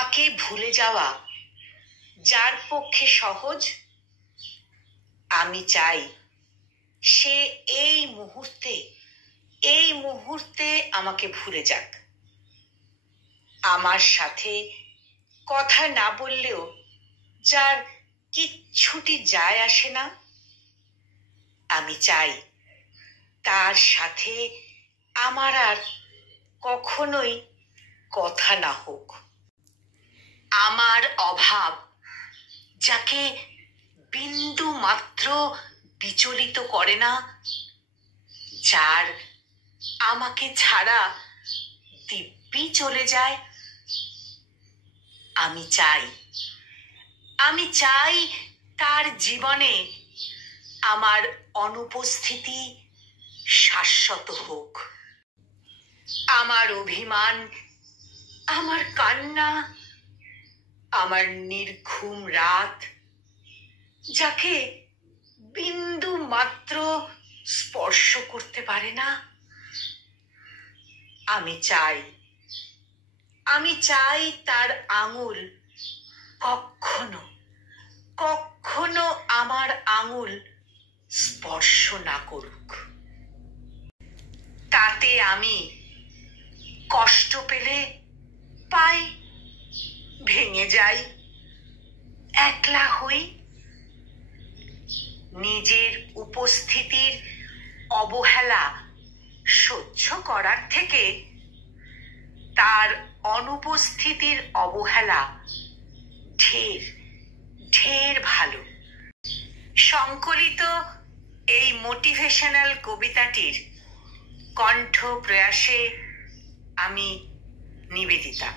আমাকে ভুলে যাওয়া যার পক্ষে সহজ, আমি চাই সে এই মুহূর্তে আমাকে ভুলে যাক। আমার সাথে কথা না বললেও যার কিচ্ছুটি যায় আসে না, আমি চাই তার সাথে আমার আর কখনোই কথা না হোক। আমার অভাব যাকে বিন্দু মাত্র বিচলিত করে না, যার আমাকে ছাড়া দিব্যি চলে যায়, আমি চাই তার জীবনে আমার অনুপস্থিতি শাশ্বত হোক। আমার অভিমান, আমার কান্না, আমার নির্ঘুম রাত যাকে বিন্দু মাত্র স্পর্শ করতে পারে না, আমি চাই তার আঙুল কখনো আমার আঙুল স্পর্শ না করুক। তাতে আমি কষ্ট পেলে পাই, ভেঙে যাই, একলা হই। নিজের উপস্থিতির অবহেলা সহ্য করার থেকে তার অনুপস্থিতির অবহেলা ঢের ভালো। সংকলিত এই মোটিভেশনাল কবিতাটির কণ্ঠ প্রয়াসে আমি নিবেদিতা।